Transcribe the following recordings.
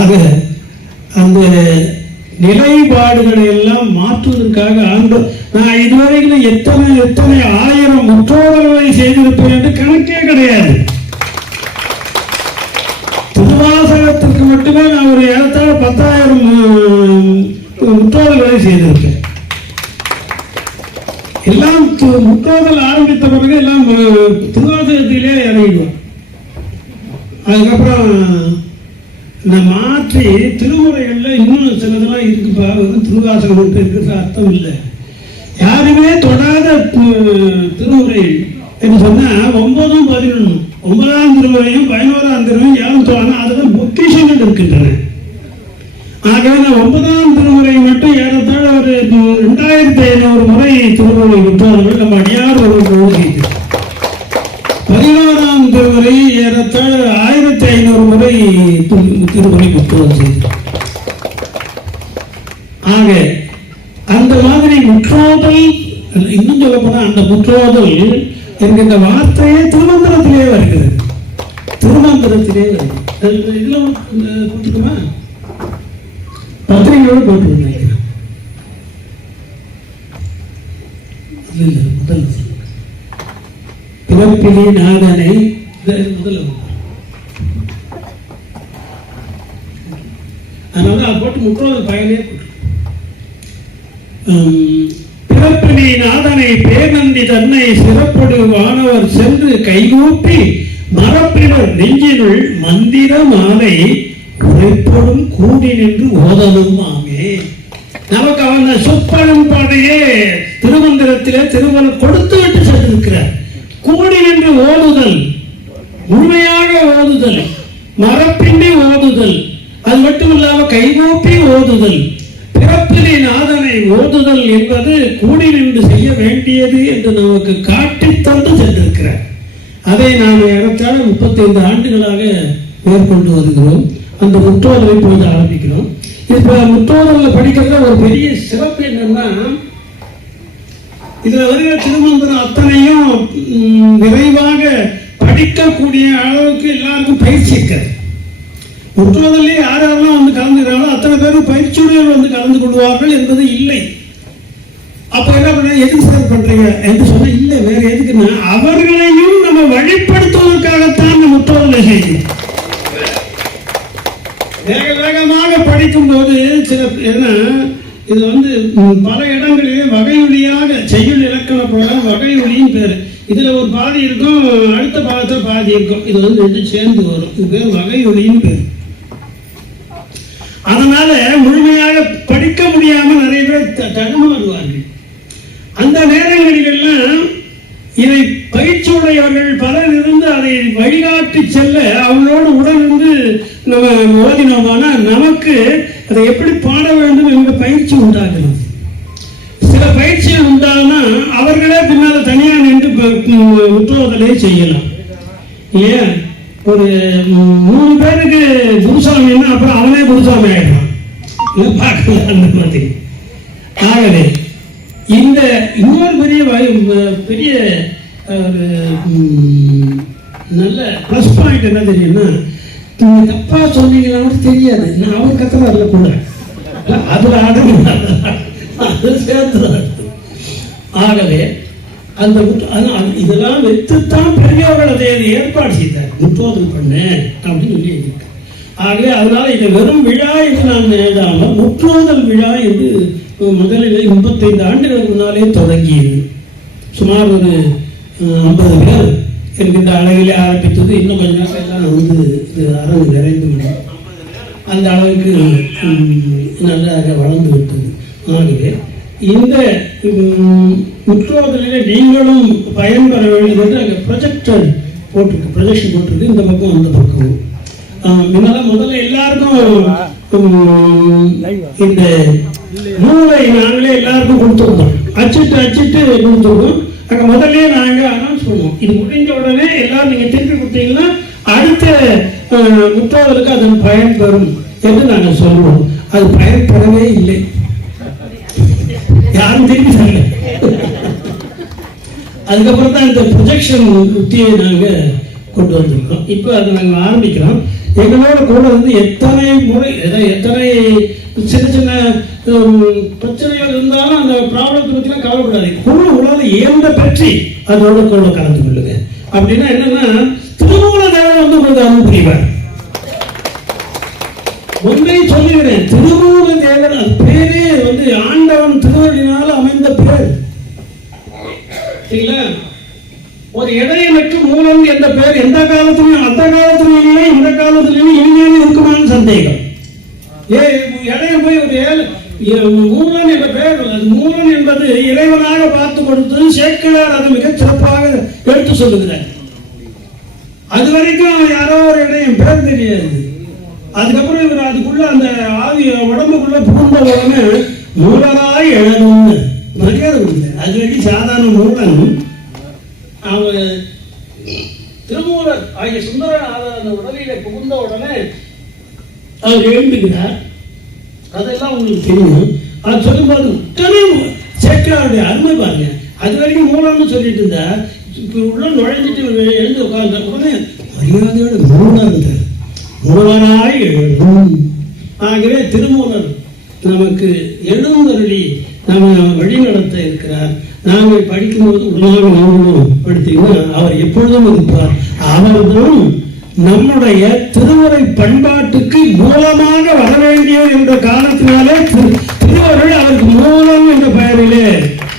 ஆக அந்த நிலைப்பாடுகளை எல்லாம் மாற்றுவதற்காக நான் இதுவரைக்கும் எத்தனை ஆயிரம் முற்றோதல்களை செய்திருப்பேன் என்று கணக்கே கிடையாது. திருவாசகத்திற்கு மட்டுமே நான் ஒரு ஏறத்தாழ 10,000 முற்றோதல்களை செய்திருக்கேன். எல்லாம் முற்றோதல் ஆரம்பித்த பிறகு எல்லாம் திருவாசகத்திலே இறங்கிடுவோம். அதுக்கப்புறம் நான் மாற்றி திருமுறைகள்ல இன்னும் சிலதெல்லாம் இருக்குப்பா, திருவாசகம் இருக்கிறது அர்த்தம் இல்லை. யாருமே தொடாத திருமுறை என்று சொன்னா 9, 11, 9ஆம் திருமுறையும் 11ஆம் திருமுறையும் யாரும் தொடங்க, அதெல்லாம் பொக்கிஷங்கள் இருக்கின்றன. ஆகவே நான் 9ஆம் திருமுறை மட்டும் ஏறத்தாழ ஒரு 2500 முறை திருமுறை விட்டார்கள். நம்ம அடியார் ஒரு 11ஆம் திருமுறை ஏறத்தாழ 1500 முறை திருமுறை முற்றோதல் செய்தார். ஆக அந்த மாதிரி முற்றோதல், இன்னும் சொல்ல போனா அந்த முற்றோதல் என்கின்ற வார்த்தையே திருமந்திரத்திலே வருகிறது. திருமந்திரத்திலே வருகிறது. இதுல போட்டுக்குமா பத்திரிகையோடு போட்டு நினைக்கிறேன். முதல் பிறப்பிலே நாதனை முதல்ல அதனால அதை போட்டு முற்றோதல் பயனே போட்டு பிறப்பிலே நாதனை பேரந்தி தன்னை சிறப்பொடு வானவர் சென்று கைகூப்பி மரப்பினர் நெஞ்சினுள் மந்திர மாலை உரைப்படும் கூடி நின்று ஓதலும் ஆமே. நமக்கு அவன் சொப்பனும் பாடையே திருமந்திரத்திலே திருமணம் கொடுத்து விட்டு சென்றிருக்கிறார். கூடி நின்று ஓதுதல், முழுமையாக ஓதுதல், மரப்பின்றி ஓதுதல், அது மட்டுமில்லாம கைகூப்பி ஓதுதல், பிறப்பிலே நாதனை ஓதுதல் என்பது கூடி நின்று செய்ய வேண்டியது என்று நமக்கு காட்டித்தந்து சென்றிருக்கிறார். அதை நாம் ஏறத்தாழ 35 ஆண்டுகளாக மேற்கொண்டு வருகிறோம். அந்த முற்றோதலை இப்பொழுது ஆரம்பிக்கிறோம். இப்ப முற்றோதலில் படிக்கிறத ஒரு பெரிய சிறப்பு என்னன்னா, இதுல வருகிற திருமந்திரம் அத்தனையும் விரைவாக படிக்கக்கூடிய அளவுக்கு எல்லாருக்கும் பயிற்சி இருக்காது. முற்றோதலே யாரெல்லாம் வந்து கலந்துக்கிறாங்களோ அத்தனை பேரும் பயிற்சியுடன் வந்து கலந்து கொள்வார்கள் என்பது இல்லை. அப்ப என்ன பண்ண, எதுக்கு சார் பண்றீங்க என்று சொன்னா, இல்லை வேற எதுக்குன்னா அவர்களையும் நம்ம வழிபடுத்துவதற்காகத்தான் நம்ம முற்றோதலை செய்யணும். வேக வேகமாக படிக்கும் போது சில என்ன, இது வந்து பல இடங்களிலே வகையொலியாக செய்யுள் இலக்கண புறம் வகையொலின்னு பேரு. இதுல ஒரு பாதி இருக்கும், அடுத்த பாகத்துல பாதி இருக்கும். இது வந்து 2 சேர்ந்து வரும். இது பேர் வகையொலின்னு பேரு. அதனால முழுமையாக படிக்க முடியாம நிறைய பேர் தடுமாறுவார்கள். அந்த நேரங்களில் எல்லாம் இதை பயிற்சி உடையவர்கள் பலர் இருந்து அதை வழிகாட்டி செல்ல அவங்களோடு உடனிருந்து நம்ம ஓதினோம்னா நமக்கு அதை எப்படி பாட வேண்டும் என்ற பயிற்சி உண்டாகிறது. சில பயிற்சிகள் உண்டானா அவர்களே பின்னால் தனியா நின்று முற்றோதலே செய்யலாம். ஏன் ஒரு 3 பேருக்கு குருசாமின்னா அப்புறம் அவனே குருசாமி ஆயிடலாம், பார்க்கலாம் அந்த மாதிரி. ஆகவே இந்த இன்னொரு பெரிய நல்ல பிளஸ் பாயிண்ட் என்ன தெரியும்னா, நீங்க தப்பா சொன்னீங்கன்னா தெரியாது, நான் அவன் கத்தல அதுல கூட அதுல அது சேர்ந்து. ஆகவே அந்த இதெல்லாம் வைத்துத்தான் பெரியவர்கள் அதை ஏற்பாடு செய்தார், முற்றோதல் பண்ண அப்படின்னு சொல்லி எழுதியிருக்காங்க. ஆகவே அதனால இதை வெறும் விழா என்று நாம் எழுதாமல் முற்றோதல் விழா என்று முதலில் 35 ஆண்டுகளுக்கு முன்னாலே தொடங்கியது. சுமார் ஒரு 50 பேர் என்கின்ற அளவிலே ஆரம்பித்தது. இன்னும் கொஞ்ச நேரம் எல்லாம் வந்து அரங்கு நிறைந்து விடும், அந்த அளவுக்கு நன்றாக வளர்ந்து விட்டது. ஆகவே இந்த முற்றோதலிலே நீங்களும் பயன்பெற வேண்டும் என்று அங்கே ப்ரொஜெக்ஷன் போட்டிருக்கு. இந்த பக்கம் அந்த பக்கம் முதல்ல எல்லாருக்கும் இந்த நூலை நாங்களே எல்லாருக்கும் கொடுத்துருந்தோம், அச்சிட்டு கொடுத்துருக்கோம். அங்கே முதல்ல நாங்கள் அனௌன்ஸ் பண்ணுவோம், இது முடிஞ்ச உடனே எல்லாரும் நீங்க திருப்பி கொடுத்தீங்கன்னா அடுத்த முற்றோதலுக்கு அதன் பயன் பெறும் என்று நாங்கள் சொல்லுவோம். அது பயன்படவே இல்லை, யாரும் திருப்பி சொல்லல. அதுக்கப்புறம் தான் இந்த ப்ரொஜெக்ஷன் உத்தியை நாங்கள் கொண்டு வந்திருக்கோம். இப்போ அதை நாங்கள் ஆரம்பிக்கிறோம். எங்களோட கூட வந்து எத்தனை முறை எத்தனை சின்ன சின்ன பிரச்சனைகள் இருந்தாலும் அந்த ப்ராப்ளத்தை பற்றிலாம் கவலைப்படாது. குழு உலக இயந்த பற்றி அதோட கூட கலந்து கொள்ளுங்க. அப்படின்னா என்னன்னா, திருமூல தேவர் வந்து உங்களுக்கு அருள் புரிவார். ஒன்றை சொல்லுகிறேன், திருமூல தேவர் அது பேரே வந்து ஆண்டவன் திருவள்ளினால் அமைந்த பேர். ஒரு இடையனுக்கு மூலம் என்ற பெயர் எந்த காலத்திலும் அந்த காலத்திலும் இல்லை, இந்த காலத்திலும் இனிமேல் இருக்குமான்னு சந்தேகம். இடைய போய் ஒரு மூலன் என்ற பெயர், மூலன் என்பது இறைவனாக பார்த்து கொடுத்தது. சேக்கிழார் அது மிக சிறப்பாக எடுத்து சொல்லுகிறார். அது வரைக்கும் யாரோ ஒரு இடையன் பேர் தெரியாது. அதுக்கப்புறம் இவர் அதுக்குள்ள அந்த ஆவி உடம்புக்குள்ள புகுந்த உடனே மூலராய் எழணும்னு மரியாதை கொடுத்தார். அது வரைக்கும் சாதாரண மூலன். அவர் திருமூலர் ஆகிய சுந்தரநாதர் உடலிலே புகுந்த உடனே அவர் எழுந்துகிறார். அதெல்லாம் உங்களுக்கு தெரியும். அது சொல்லும்போது சேக்கிழாருடைய அருமை பாருங்க. அது வரைக்கும் மூலம்னு சொல்லிட்டு இருந்தா, இப்ப உள்ள நுழைஞ்சிட்டு எழுந்து உட்கார்ந்த உடனே மரியாதையோட மூலர் மூலராய் எழுதும். ஆகவே திருமூலர் நமக்கு எழுந்தருளி நம்ம வழி நடத்த இருக்கிறார். நாங்கள் படிக்கும்போது உடனாக நாங்களும் படித்தீங்கன்னா அவர் எப்பொழுதும் இருப்பார். அவர்தான் நம்முடைய திருமுறை பண்பாட்டுக்கு மூலமாக வர வேண்டிய என்ற காரணத்தினாலே திருவருள் அவருக்கு மூலம் என்ற பெயரிலே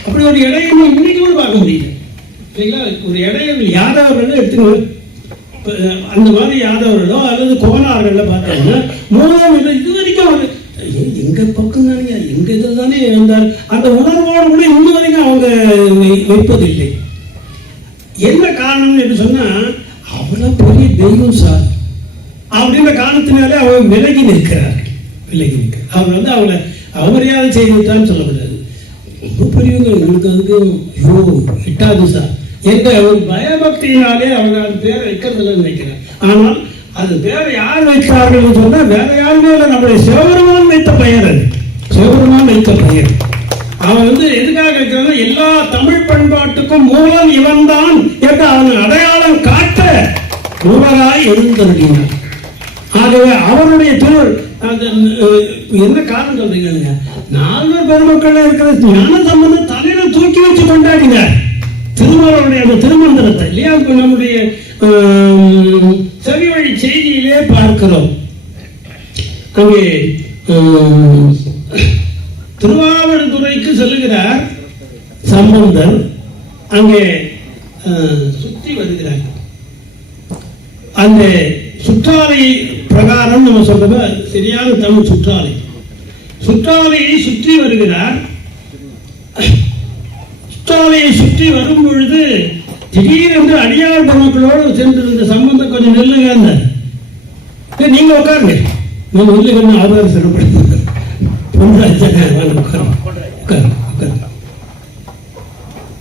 அப்படி ஒரு இடையை இன்னைக்கு கூட பார்க்க முடியும். சரிங்களா? ஒரு இடையில் யாதவர்கள் எடுத்துக்கணும். அந்த மாதிரி யாதவர்களோ அல்லது கோனார்களோ பார்த்தாங்கன்னா மூலம் இல்லை. இது வரைக்கும் எங்க பக்கம் தானே, எங்க இதில் தானே இருந்தார் அந்த உணர்வோடு கூட இந்த வரைக்கும் அவங்க வைப்பதில்லை. என்ன காரணம் என்று சொன்னா, அவ்வளவு பெரிய தெய்வம் சார் அப்படின்ற காரணத்தினாலே அவங்க விலகி நிற்கிறார். அவர் வந்து அவங்கள அவமரியாதை செய்துட்டான்னு சொல்லக்கூடாது. ரொம்ப பெரியவங்க, எங்களுக்கு அதுக்கு எட்டாது சார் என்ற ஒரு பயபக்தியினாலே அவங்க அது பேரை வைக்கிறதுல நினைக்கிறார். ஆனால் அது வேற யார் வைத்தார்கள் சொன்னா வேற யாருமே இல்லை, நம்முடைய சிவபெருமான் வைத்த பெயர். அது சிவபெருமான் வைத்த பெயர். அவன் வந்து எதுக்காக வைக்கிறான், எல்லா தமிழ் பண்பாட்டுக்கும் மூலம் இவன் தான் என்று அவன் அடையாளம் காட்ட மூலராய் எழுந்தருளினார். ஆகவே அவருடைய தொழில் என்ன காரணம் சொல்றீங்க, நால்வர் பெருமக்கள் இருக்கிற ஞான சம்பந்தம் தலையில தூக்கி வச்சு கொண்டாடினார் திருமூலருடைய அந்த திருமந்திரத்தை இல்லையா. நம்முடைய செவி வழி செய்தியிலே பார்க்கிறோம். அங்கே திருவாவடுதுறைக்கு செல்லுகிறார் சம்பந்தர். அங்கே சுற்றி வருகிறார். அந்த சுற்றாலை பிரகாரம் நம்ம சொல்றது சரியான தமிழ் சுற்றாலை. சுற்றாலையை சுற்றி வருகிறார். சுற்றாலையை சுற்றி வரும் பொழுது திடீரென்று அடியார் பெருமக்களோடு சென்றிருந்த சம்பந்தம் கொஞ்சம் நெல்லுங்க, நீங்க உட்காருங்க, நம்ம நெல்லுங்க ஆதாரம் சிறப்படுத்த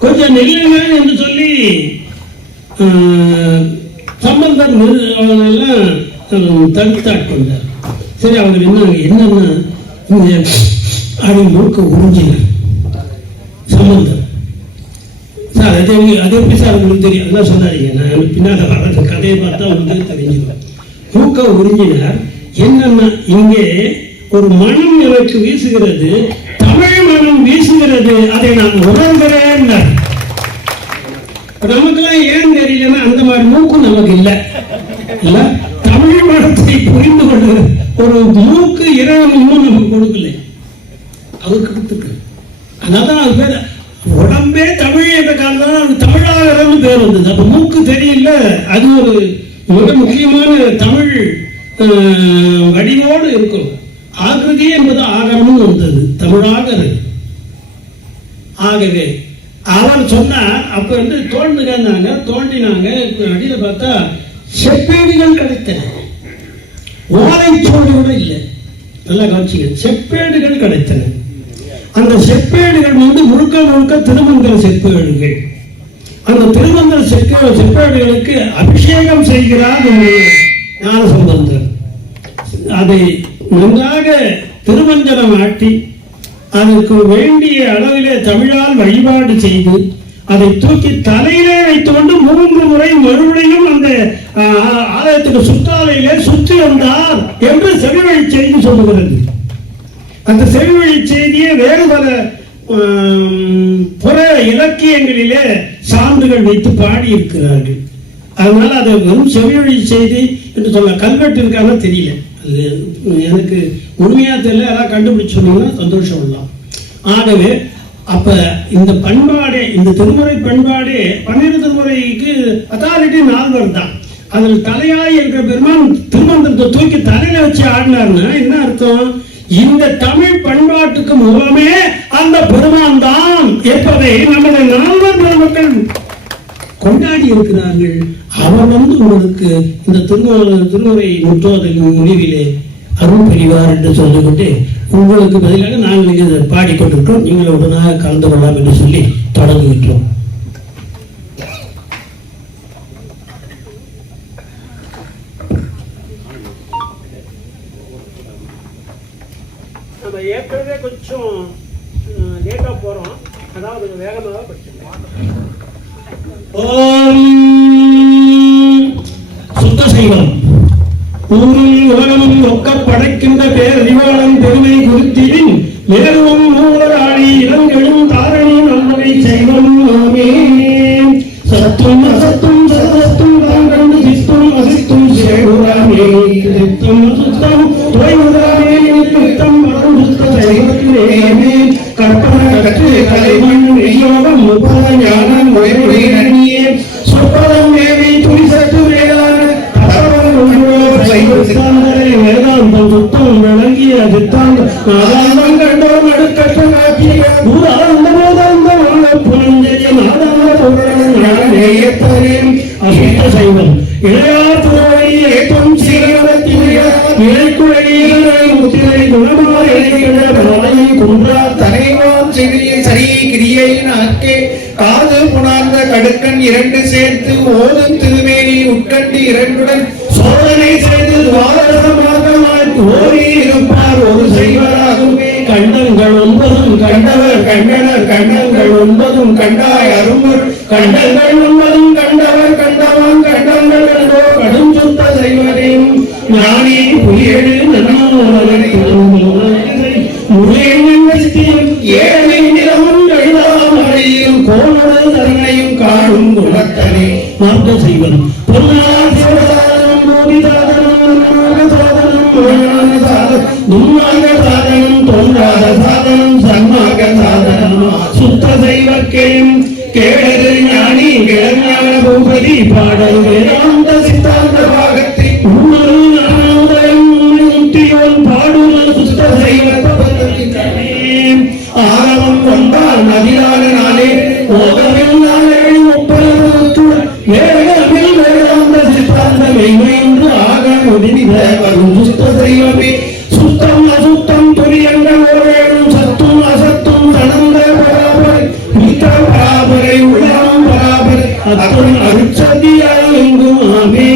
கொஞ்சம் நெல்லுங்க என்று சொல்லி சம்பந்தம் அவங்களெல்லாம் தடுத்தாட்கொண்டார். சரி, அவங்க என்னன்னா இந்த அடி முழுக்க உறிஞ்சினார் சம்பந்தம். சார் அது எப்படி சார் உங்களுக்கு தெரியும், அதெல்லாம் சொல்லாதீங்க, நான் பின்னால் வர்றது கதையை பார்த்தா உங்களுக்கு தெரிஞ்சுக்கிறேன். மூக்க உறிஞ்சினார். என்னன்னா இங்கே ஒரு மனம் எனக்கு வீசுகிறது, தமிழ் மனம் வீசுகிறது, அதை நான் உணர்கிறேன். நமக்கெல்லாம் ஏன் தெரியலன்னா அந்த மாதிரி மூக்கு நமக்கு இல்லை. தமிழ் மனத்தை புரிந்து கொண்டு ஒரு மூக்கு இறைவன் இன்னும் நமக்கு கொடுக்கல, அவருக்கு கொடுத்துருக்கு. அதனால அது பேர் உடம்பே தமிழ் என்ற காரணம் தமிழாகறன்னு பேர் வந்தது. அப்ப மூக்கு தெரியல, அது ஒரு மிக முக்கியமான தமிழ் வடிவோடு இருக்கும். ஆகிருதி என்பது ஆகரமும் வந்தது, தமிழாகரு. ஆகவே அவர் சொன்னார். அப்ப வந்து தோண்டினாங்க, அடியில பார்த்தா செப்பேடுகள் கிடைத்தன, ஓலைச்சோடு கூட இல்லை. நல்லா காட்சிங்க, செப்பேடுகள் கிடைத்தன. அந்த செப்பேடுகள் வந்து முழுக்க முழுக்க திருமந்திர செப்பேடுகள். அந்த திருமந்திர செப்பேடுகளுக்கு அபிஷேகம் செய்கிறார் ஞானசம்பந்தர். அதை நன்றாக திருமஞ்சனம் ஆட்டி அதற்கு வேண்டிய அளவிலே தமிழால் வழிபாடு செய்து அதை தூக்கி தலையிலே வைத்துக் கொண்டு 3 முறை மறுபடியும் அந்த ஆலயத்துக்கு சுற்றாலையிலே சுற்றி வந்தார் என்று செவிவழி செய்தி சொல்லுகிறது. அந்த செவிவழி செய்தியை வேறு பல புற இலக்கியங்களிலே சான்றுகள் வைத்து பாடி இருக்கிறார்கள். அதனால அது வெறும் செவிவழி செய்தி என்று சொல்ல. கல்வெட்டு இருக்கான தெரியல, அது எனக்கு உண்மையா தெரியல. யாராவது கண்டுபிடிச்சு சொன்னீங்கன்னா சந்தோஷம் இல்லாம். ஆகவே அப்ப இந்த பண்பாடு, இந்த திருமுறை பண்பாடு 12 திருமுறைக்கு அத்தாரிட்டி 4 தான். அதில் தலையாய் இருக்கிற பெருமான் திருமந்திரத்தை தூக்கி தலையில வச்சு ஆடினார்னா என்ன அர்த்தம்? இந்த தமிழ் பண்பாட்டுக்கு முகமே அந்த பெருமான் தான் என்பதை நம்முடைய 4 பெருமக்கள் கொண்டாடி இருக்கிறார்கள். அவர் உங்களுக்கு இந்த திருமுறை முற்றோதலின் முடிவிலே அருள் பெரிவார் என்று சொல்லிக்கொண்டு உங்களுக்கு பதிலாக நாங்கள் இங்கே பாடிக்கொண்டிருக்கிறோம். நீங்கள் உடனாக கலந்து கொள்ளலாம் என்று சொல்லி தொடங்குகின்றோம். நம்ம ஏற்கனவே கொஞ்சம் லேட்டாக போகிறோம், அதாவது வேகமாக படிச்சிருக்கோம். ஓம் சுத்த சைவம். ஊரில் உலகமும் ஒக்க படைக்கின்ற பேரறிவாளன் பெருமை குறித்தின் மேலும் மூலராணி இளங்கெழும் தாரணி நம்மை செய்வம் நாமே. சத்தும் அசத்தும் சதத்தும் தான் கண்டு சித்தும் அசித்தும் சேகுராமே. சித்தம் அசுத்தம் துறைமுதாமே நித்தம் வரும் சுத்த சைவத்திலேமே. கற்பனை கற்று கலைமண் யோகம் முப்பத ஞானம் உயர்வுடைய சொற்பதம் மேவி துணி சற்று வேளாண் வேதாந்தம் சுத்தம் விளங்கிய சித்தாந்தம் நாதாந்தம் கண்டோம் அடுக்கற்ற காட்சிய பூதாந்த போதாந்தம் புனஞ்செய்ய நாதாந்த பொருளையும் அசுத்த சைவம் இளையார் துறை ஏற்றம் சீரத்திய இலைக்குழையை முத்திரை குணமாலை குன்றா தனைவான் செய்தியை சரியை கிரியை நாட்கே காது புணர்ந்த கடுக்கன் 2 சேர்த்து ஓதும் திருமேனி உட்கண்டு 2உடன் சோதனை செய்து ஓரி இருப்பார் ஒரு செய்வராகுமே. கண்டங்கள் 9 கண்டவர் கண்டனர் கண்டங்கள் 9 கண்டாய் அரும்பர் கண்டங்கள் 9 கண்டவர் கண்டவன் கண்டங்கள் கண்டோ கடும் சுத்த செய்வதையும் ஞானி புலியேடு ஏழை நிலமும் எழுதாமலையும் கோணல் தரணையும் காணும் குணத்தனே மார்க்க செய்வன் பொன்னார் சிவசாதனம் மோதிதாதனம் துன்மாக சாதனம் தோன்றாத சாதனம் சன்மாக சாதனம் சுத்த செய்வர்க்கையும் கேளது ஞானி கிழஞான பூபதி பாடல் வேதாந்த சித்தாந்த பாகத்தை பாடுதல் சுத்த செய்வர்க்கே ஆரவம் கொண்டால் நதியான நாளே ஓகவில் நாளே ஒப்பரத்துடன் வேதமில் வேதாந்த சித்தாந்த மெய்மை என்று ஆக முடிந்த வரும் சுத்த செய்வமே. சுத்தம் அசுத்தம் துரியங்கள் ஓரேடும் சத்தும் அசத்தும் தனந்த பராபரை மித்த பராபரை உலகம் பராபரை அத்தும் அருட்சதியாய் எங்கும் ஆமே.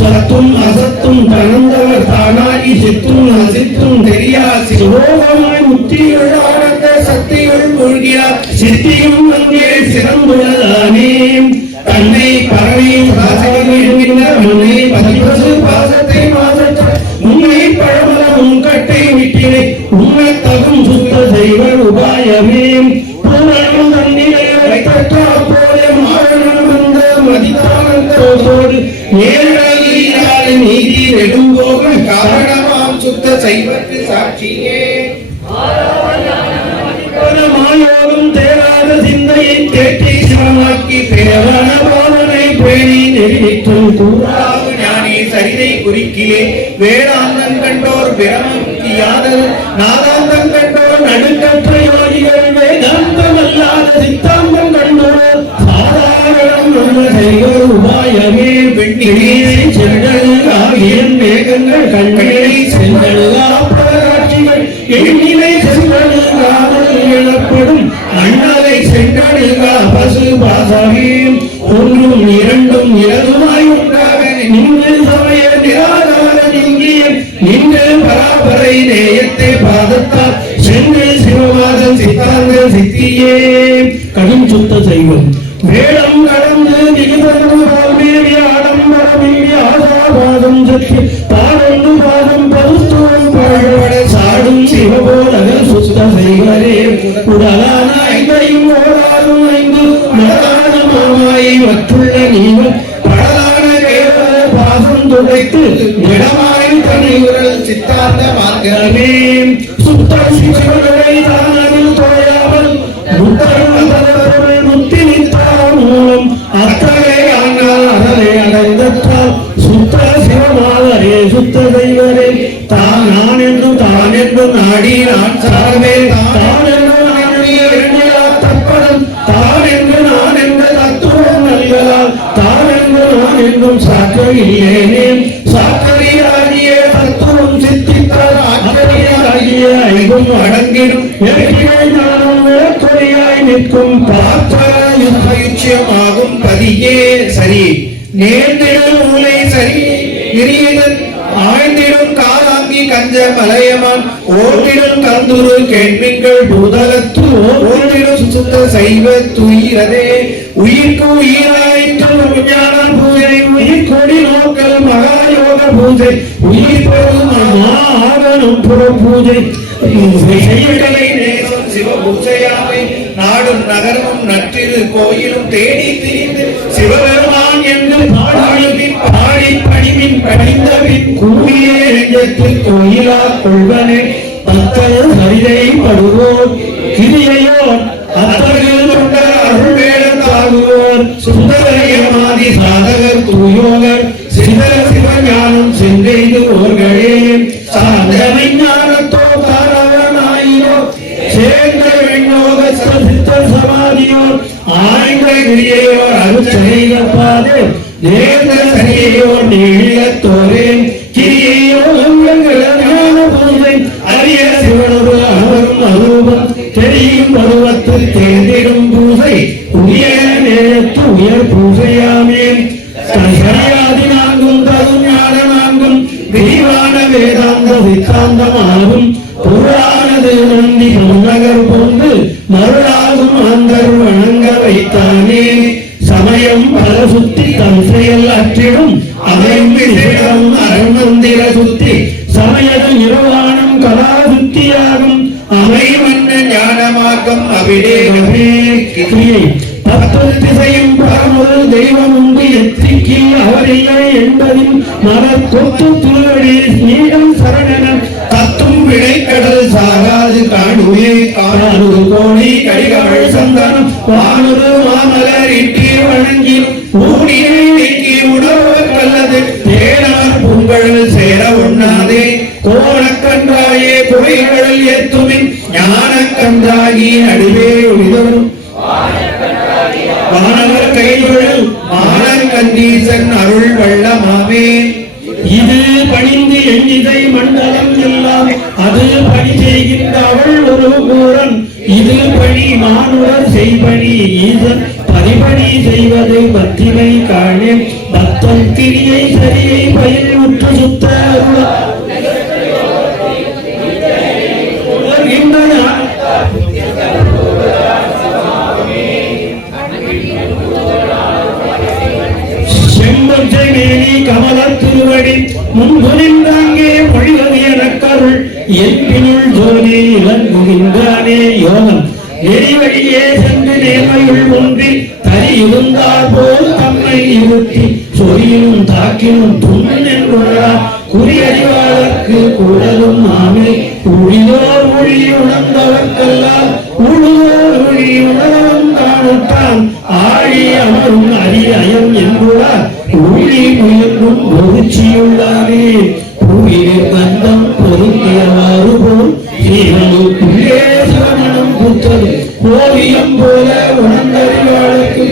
சத்தும் அசத்தும் தனந்தவர் தானாகி சித்தும் அசித்தும் தெரியா சிரோகமாய் முத்திகள் ஆனந்த சக்திகள் மூழ்கியார் சித்தியும் அங்கே சிறந்துள்ளதானே. தன்னை பறவையும் மண்ணை பதிப்பசு பாசத்தை மாசற்ற உண்மை பழமலம் கட்டை விட்டினை உண்மைத்தகும் சுத்த செய்வர் உபாயமே. பூரணம் தன்னிலை வைத்தற்ற அப்போதே மாரணம் வந்த மதித்தானந்தோடு நேரடி நீதி நெடுங்கோகம் காரணமாம் சுத்த செய்வற்கு சாட்சியே. மாயோகம் தேராத சிந்தையை தேற்றி சிவமாக்கி பேரான பாவனை பேணி நெறிவிற்றும் கூறாவு ஞானி சரிதை குறிக்கிலே. வேதாந்தம் கண்டோர் பிரமம் யாதல் நாதாந்தம் கண்டோர் நடுக்கற்ற யோகிகள் வேதாந்தம் அல்லாத சித்தாந்தம் கண்டோர் சாதாரணம் நம்ம செய்வோர் உபாயமே. பெண்ணிலே சென்றழுகாகிய மேகங்கள் கண்களை சென்றழுகா பராட்சிகள் எண்ணிலை சென்றழுகாதல் எழப்படும் அண்ணலை சென்றழுகா பசு பாசமே. ஒன்றும் இரண்டும் இரதுமாய் உண்டாக நின்று சமய நிராகார நீங்கிய நின்று பராபரை நேயத்தை பாதத்தால் சென்று சிவவாதம் சித்தாந்த சித்தியே. கடும் சுத்த செய்வோம் இடமாய் தனியுரல் சித்தாந்த மார்க்கமே சுத்த சிவனை தானதில் தோயாமல் முத்தரும் முத்தி நிற்றார் மூலம் அத்தகைய அறவை அடைந்தால் சுத்த சிவமாதரே சுத்த தெய்வரே தான் நான் என்று நாடி நான் சாரவே தான் என்று தப்படும் தான் என்று நான் என்ற தத்துவம் நல்கலாம் தான் என்று நான் என்றும் சாக்கரியிலேனே சாக்கரியாகிய தத்துவம் சித்தித்தால் ஆச்சரியாகிய ஐந்தும் அடங்கிடும் ஞானம் வேற்கொடியாய் நிற்கும் பயிற்சியமாகும் பதியே சரி நேர்ந்திடும் மூலை சரி இரியதன் ஆழ்ந்திடும் காலாங்கி கஞ்ச மலையமான் ஓட்டிடும் கந்துரு கேள்விங்கள் பூதலத்து ஓட்டிடும் சுத்த சைவ துயிரதே உயிர்க்கு உயிராயிற்று ஞான பூஜை உயிர் கொடி நோக்கல் மகாயோக பூஜை உயிர் பெறும் ஆகணும் புற பூஜை செய்யலை நேசம் சிவ பூஜையாவை நாடும் நகரமும் நற்றிரு கோயிலும் தேடி திரிந்து சிவபெருமான் என்று பாடி பணிவின் படிந்தவின் கூடிய நெஞ்சத்தில் கோயிலா கொள்வனே பக்தர் சரிதை படுவோர் கிரியையோர் அத்தர்கள் கொண்ட அருள் வேடத்தாகுவோர் சுந்தரமாதி சாதகர் தூயோகர் சிதற சிவஞானம் சென்றெய்து ஓர்களே சாதனை ஞானத்தோ தாரவனாயிரோ சேர்ந்த சித்த சமாதியோர் ஆய்ந்த கிரியையோர் அருச்செய்தப்பாது நேர்ந்த சனியோர் நீளத்தோரே கிரியையோர் ஞான பூஜை அரிய சிவனது அவரும் அரூபம் தெரியும் பருவத்தில் தேர்ந்திடும் பூஜை உரிய நேரத்து உயர் பூஜையாமே சரியாதி நான்கும் தரும் ஞான நான்கும் விரிவான வேதாந்த சித்தாந்தமாகும் புறானது நந்தி பொன்னகர் போன்று மருளாகும் அந்தர் வணங்க வைத்தானே சமயம் பல சுத்தி தன் செயல் அற்றிடும் அமைந்திடம் அருமந்திர சுத்தி சமயது நிர்வாணம் கலா சுத்தியாகும் அமைவண்ண ஞானமாக்கம் அவிடேகமே கிரியை பத்து திசையும் பரமொரு தெய்வம் உண்டு எத்திக்கில் அவரில்லை என்பதின் மலர் கொத்து திருவடி நீடம் சரணன தத்தும் விடைக்கடல் சாகாது காணுவே காணொரு கோடி கடிகவள் சந்தனம் வானொரு மாமலர் இட்டி வழங்கி ஊடியை நீக்கி உணர்வர் கல்லது தேனார் பொங்கல் சேர உண்ணாதே கோணக்கன்றாயே குறைகளில் எத்துமின் ஞானக்கன்றாகி நடுவே ஒளிதரும் வானவர் கைகள் மானக்கந்தீசன் அருள் வள்ளமாவே இது பணிந்து எண்ணிதை மண்டலம் எல்லாம் அது பணி செய்கின்ற அவள் ஒரு கூறன் இது பணி மானுடர் செய்பணி ஈசன் பரிபணி செய்வதை பத்திரை காணே பக்தன் கிரியை சரியை பயில் உற்று சுத்த கமல திருவடி முன்பு நின்றாங்கே மொழிவது எனக்கருள் என்பினுள் ஜோதி இலங்குகின்றானே யோகம் நெறிவழியே சென்று நேர்மையுள் ஒன்றி தனி இருந்தால் போல் தம்மை இருத்தி சொரியினும் தாக்கினும் துண்ணென்றுள்ளார் குறியறிவாளர்க்கு கூடலும் ஆமே உழிதோர் ஒளி உணர்ந்தவர்க்கெல்லாம் உழுதோர் ஒளி உணர்வும் காணுத்தான் ஆழி அமரும் அரியம் என்பார் ஊழி முயன்றும் ஒருச்சியுள்ளானே பூவிலில் கந்தம் பொருந்தியவாறு போல் சீரனுக்குள்ளே சிவமனம் புத்தது ஓவியம் போல உணர்ந்தறிவாளுக்கு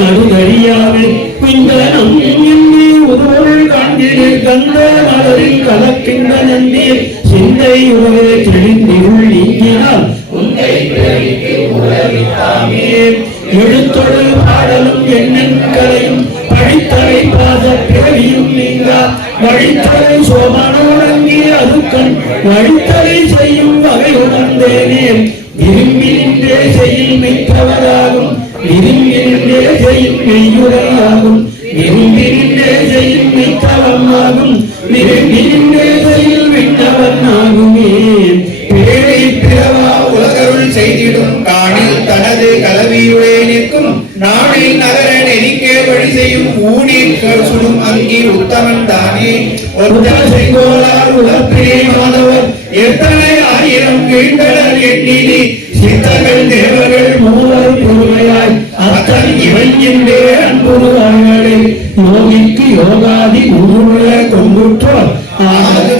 நடுதறியாமை பிந்தனம் எண்ணி ஒருவருள் காண்கிறேன் கந்த மலரில் கலக்கின்ற நந்தியை சிந்தை உறவே தெளிந்திருள் நீங்கினால் உந்தை எழுத்தொடு பாடலும் எண்ணன் கலையும் படித்தலை பாத பிறவியும் நீங்கா வழித்தலை சோமனோடங்கி அதுக்கண் வழித்தலை செய்யும் வகை உணர்ந்தேனே விரும்பி நின்றே செய்யும் மெய்த்தவராகும் விரும்பி நின்றே செய்யும் மெய்யுரையாகும் விரும்பி நின்றே செய்யும் மெய்த்தவமாகும் விரும்பி நின்றே செய்யும் விண்ணவன் ஆகுமே பேரை பிறவா உலகருள் செய்திடும் காணில் தனது கலவியுடைய நிற்கும் நாடில் நகர நெறிக்கே வழி செய்யும் ஊனிற்கள் சுடும் அங்கி உத்தமன் தானே ஒத்த செங்கோலார் உலப்பிலே மாதவர் எத்தனை ஆயிரம் வீண்டனர் எண்ணினி சித்தர்கள் தேவர்கள் மூவர் பொறுமையாய் அத்தன் இவன் என்றே அன்புருவார்களே யோகிக்கு யோகாதி உருள கொண்டுற்றோர்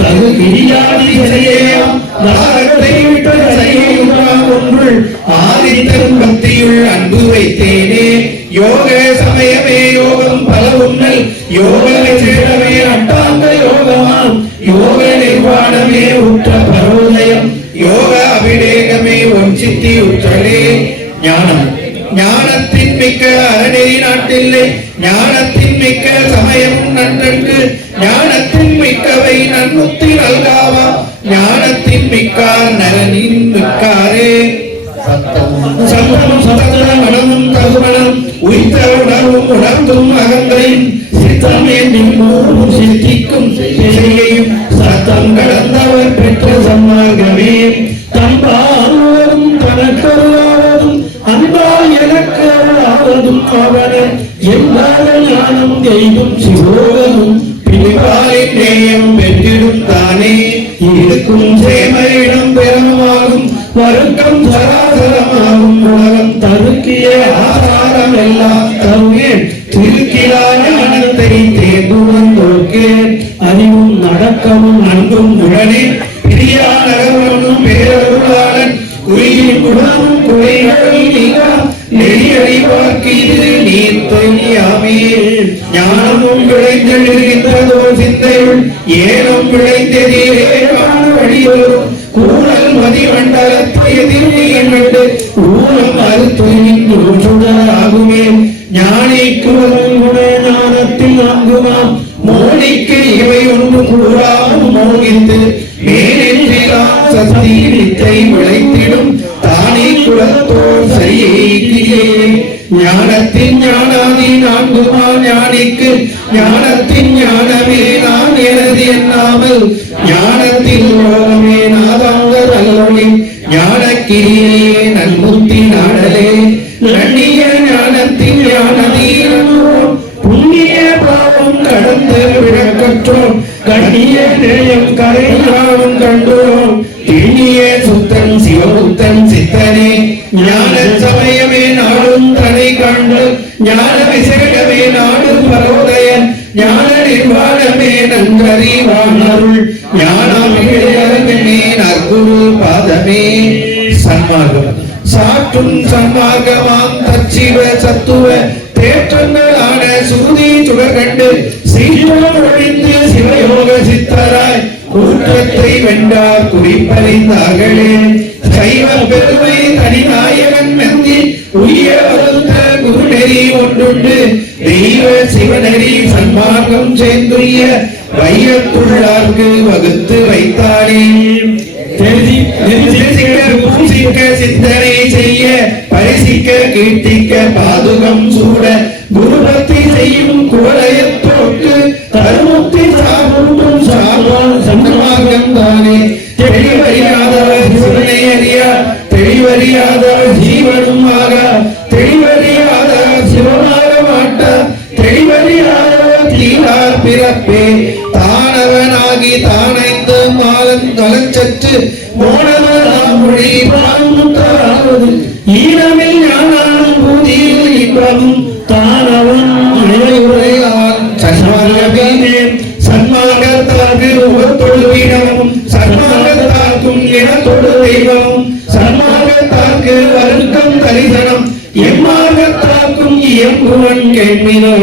தகு கிரியாதி செய்யாம் தாகத்தை விட்ட செய்யுமாம் ஒன்றுள் ஆதித்தன் பக்தியுள் அன்பு வைத்தேனே யோக சமயமே யோகம் பல உன்னல் யோக விசேஷமே அட்டாங்க யோகமாம் யோக நிர்வாணமே உற்ற பரோதயம் யோக அபிடேகமே ஒன் சித்தி உற்றலே ஞானம் ஞானத்தின் மிக்க அரணேரி நாட்டில்லை ஞானத்தின் மிக்க சமயம் நன்றன்று ஞானத்தின் மிக்கவை நன்முத்தி நல்காவா ஞானத்தின் மிக்கார் நரனின் மிக்காரே சத்தமும் சத்தமும் தகுமணம் உயிர்த்த உணர்வும் உணர்ந்தும் அகங்கையும் சித்தம் என்னும் சித்திக்கும் செய்கையும் சத்தம் கடந்தவர் பெற்ற சன்மார்க்கமே தம்பாரும் தனக்கருளாவதும் அன்பால் எனக்கு ஆவதும் அவனே எல்லார ஞானம் எய்தும் சிவோகமும் பின்பாலின் நேயம் பெற்றிடும் தானே இருக்கும் சேமையிடம் பெறமாகும் வருக்கம் சராசரமாகும் உலகம் தருக்கிய ஆசாரம் எல்லாம் தருவே திருக்கிலான ஞானத்தை தேர்ந்து வந்தோர்க்கு அறிவும் நடக்கமும் அன்பும் உடனே பிரியானகவனும் பேரருளாளன் குயிலின் குணமும் குறைகள் நீங்கா நெறியறிவார்க்கு இது நீர் தொழியாமே ஞானமும் விளைந்தெழுகின்றதோ சிந்தையுள் ஏனம் விளைந்ததே காண வழியோரும் கூடல் மதிமண்டலத்தை எதிர்நீன் கண்டு ஊனம் அறுத்தொழின் சுடராகுமே ஞானிக்கு குண ஞானத்தில் அங்குமாம் மோனிக்கு இவை ஒன்று கூறாமல் மோகித்து மேலென்றிலாம் சக்தி வித்தை விளைத்திடும் தானே குலத்தோர் சரியே ஞானத்தின் ஞானாதி நான்குமா ஞானிக்கு ஞானத்தின் ஞானமே நான் எனது எண்ணாமல் ஞானத்தில் யோகமே நாதாங்கர் அல்லொழி ஞானக்கிரியே நன்முத்தி நாடலே நன்னிய ஞானத்தின் ஞானதீரன்றோம் புண்ணிய பாவம் கடந்து விளக்கற்றோம் கண்ணிய நேயம் கரையாவும் கண்டோம் திண்ணிய சுத்தன் சிவபுத்தன் சித்தனே ஞான சமயமே நாடும் தனை காண்டு ஞான விசேடமே நாடும் பரோதயன் ஞான நிர்வாணமே நன்றறிவானருள் ஞானமே நற்குரு பாதமே சன்மார்க்கம் சாற்றும் சன்மார்க்கமாம் தச்சிவ சத்துவ தேற்றங்களான சுருதி சுடர்கண்டு சீற்றொழிந்து சிவயோக சித்தராய் கூற்றத்தை வென்றார் குறிப்பறிந்தார்களே சைவ பெருமை தனிநாயகன் மெந்தி உரிய வருந்த குருநெறி ஒன்றுண்டு தெய்வ சிவநெறி சன்மார்க்கம் சேர்ந்துரிய வையத்துள்ளார்க்கு வகுத்து வைத்தானே பூசிக்க சிந்தனை செய்ய பரிசிக்க கீர்த்திக்க பாதுகம் சூட குருபக்தி செய்யும் குவலயத்தோட்டு தருமுக்தி சாபூட்டும் சார்பான் சன்மார்க்கம் தானே தெளிவறியாதவர் சிவனை அறியா தெளிவறியாதவர் ஜீவனும் ஆக தெளிவறியாதவர் சிவமாக மாட்டார் தெளிவறியாதவர் தீரார் பிறப்பே தானவனாகி தானைந்து மாலன் தொலைச்சற்று மோனவனாமொழி பாடுவது ஈரமில் ஞானானும் பூதியில் இன்பமும் தானவன் உரையான் சன்மார்க்கமே சன்மார்க்கத்தார்க்கு உகத்தொழு வீடமும் சன்மார்க்கத்தார்க்கும் இனத்தொழு தெய்வமும் சன்மார்க்கத்தார்க்கு வருக்கம் தரிசனம் எம்மார்க்கத்தார்க்கும் இயம்புவன் கேட்பினோ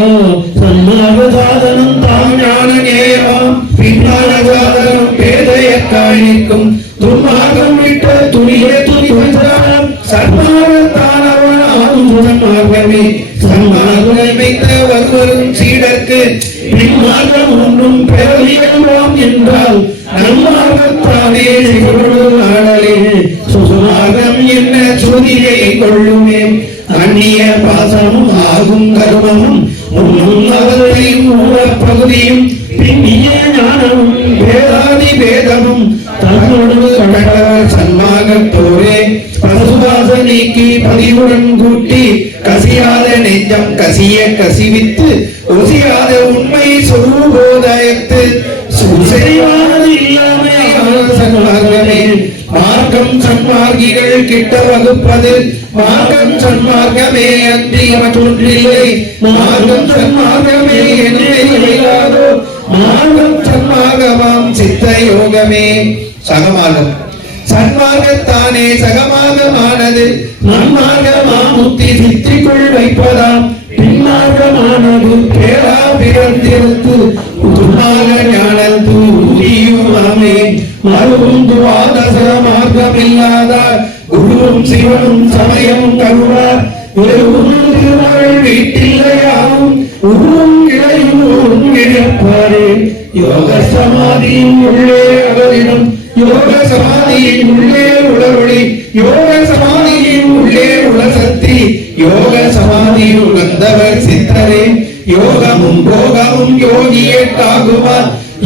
சன்மார்க்க சாதனம் தாம் ஞான நேயம் பின்னான சாதனம் பேதையக்காய் நிற்கும் துர்மார்க்கம் விட்ட துணிய துணிவன் சன்மார்க்கத்தானவன் ஆகும் சன்மார்க்கமே சன்மார்க்கம் வைத்த வருவரும் சீடர்க்கு பின்மார்க்கம் ஒன்றும் பெறவியலாம் என்றால் நன்மார்க்கத்தானே சிவனோடு ஆடலே சுசுமார்க்கம் என்ன சுதியை கொள்ளுமே அந்நிய பாசமும் ஆகும் கர்மமும் முன்னும் அவரையும் பகுதியும் பின்னிய ஞானமும் வேதாதி வேதமும் தன்னோடு கடவர் சன்மார்க்கத்தோரே பசுவாச நீக்கி பதிவுடன் கூட்டி கசியாத நெஞ்சம் கசிய கசிவித்து ஒசிய மார்க்கம் சன்மார்க்கிகள் கிட்ட வகுப்பது மார்க்கம் சன்மார்க்கமே அன்றி மற்றொன்றில்லை. மார்க்கம் சன்மார்க்கமே என்னே இல்லாதோ மார்க்கம் சன்மார்க்கமாம் சித்த யோகமே. சகமார்க்கம் சன்மார்க்கத்தானே சகமார்க்கமானது. நன்மார்க்கமாம் முத்தி சித்திக்குள் வைப்பதாம் பின்மார்க்கமானது பேரா பிறந்திருத்து துர்மாக ஞானத்து உரியுமாமே. மறுவும் துவாதச மார்க்கமில்லாத குருவும் சிவனும் சமயம் கருவார் திருமகள் வீட்டில்லையாவும் உருவும் இளையும் இழப்பாரே. யோக சமாதியின் உள்ளே அவரிடம் யோக சமாதியின் உள்ளே உளவொளி யோக சமாதியின் உள்ளே உளசக்தி யோக சமாதியில் உணர்ந்தவர் சித்தரே. யோகமும் போகமும் யோகியேட்டாகுமா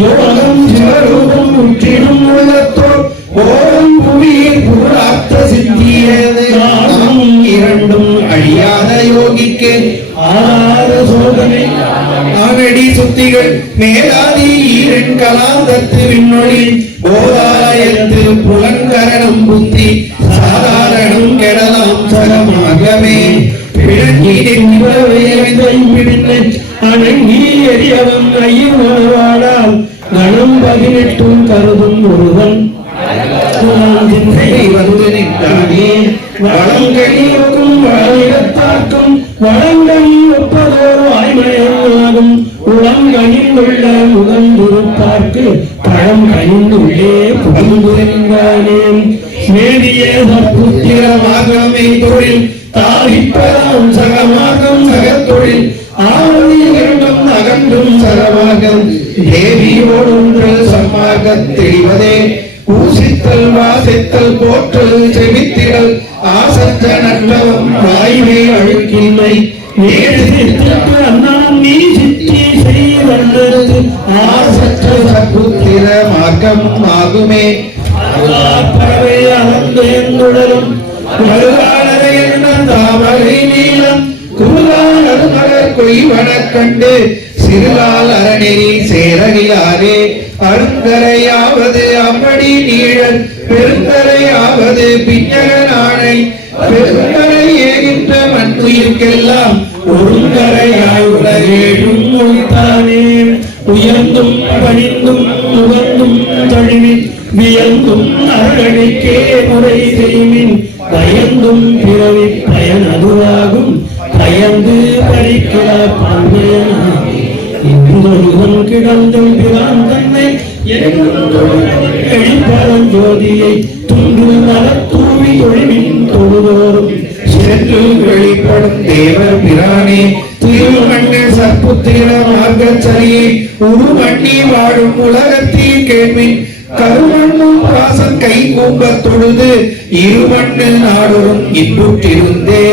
யோகம் சிவரூபம் முற்றிலும் உள்ளத்தோர் ஓரம் புவியில் புரார்த்த சித்தியது. இரண்டும் அழியாத யோகிக்கு ஆறாத சோதனை ஆகடி சுத்திகள் மேலாதி ஈரன் கலாந்தத்து விண்ணொழி போதாயத்து புலன்கரணம் புத்தி சாதாரணம் கெடலாம் சகமாகவே. அணங்கி எரியவன் ஐயவாடால் கணம் 18 கருதும் ஒருவன் வந்து நின்றானே. வளங்கனியோக்கும் வளமிடத்தாக்கும் வளங்கனி ஒப்பதோர் வாய்மயமாகும் உளம் கனிந்துள்ள முகந்துருப்பார்க்கு பழம் கனிந்துள்ளே புகழ்ந்துரிந்தானே. மேதிய சற்புத்திரமாகமே தொழில் தாவிப்பதாம் சகமாகம் சகத்தொழில் ஆவணி இரண்டும் அகன்றும் சகமாகம் தேவியோடொன்று சம்மாகத் தெளிவதே. பூசித்தல் வாசித்தல் போற்றல் செவித்திரல் ஆசற்ற நட்டவம் வாய்மை அழுக்கின்மை நேசித்திற்கு அண்ணாம் நீ சித்தி செய்வல்லது ஆசற்ற சற்புத்திர மார்க்கம் ஆகுமே. பறவை அகந்தேந்துடலும் தாமரை நீளம் குருகால் மலர் கொய்வனக் கண்டு சிறுகால் அறநெறி சேரகிலாரே. அருங்கரையாவது அப்படி நீழல் பெருங்கரையாவது பின்னகன் ஆணை பெருங்கரை ஏகின்ற மண்ணுயிர்க்கெல்லாம் ஒருங்கரையாய் உலகேழும் மொழித்தானே. உயர்ந்தும் பணிந்தும் உகந்தும் தழுவின் வியந்தும் அருகணிக்கே முறை செய்மின் பயந்தும் பிறவி பயன் அதுவாகும் பயந்து பறிக்கிற பாண்டியனாகி இந்தும் கிடந்தும் பிரான் தன்னை எழிப்பரன் ஜோதியை துண்டு நலத்தூவி ஒளிவின் தொழுதோறும் சென்று வெளிப்படும் தேவர் பிரானே. திருமண்ணு சற்புத்திர மார்க்கச்சரியை உருமண்ணி வாழும் உலகத்தில் கேள்வின் கருமண்ணும் வாசம் கை கூம்பத் தொழுது இருமண்ணு நாடொரும் இன்புற்றிருந்தே.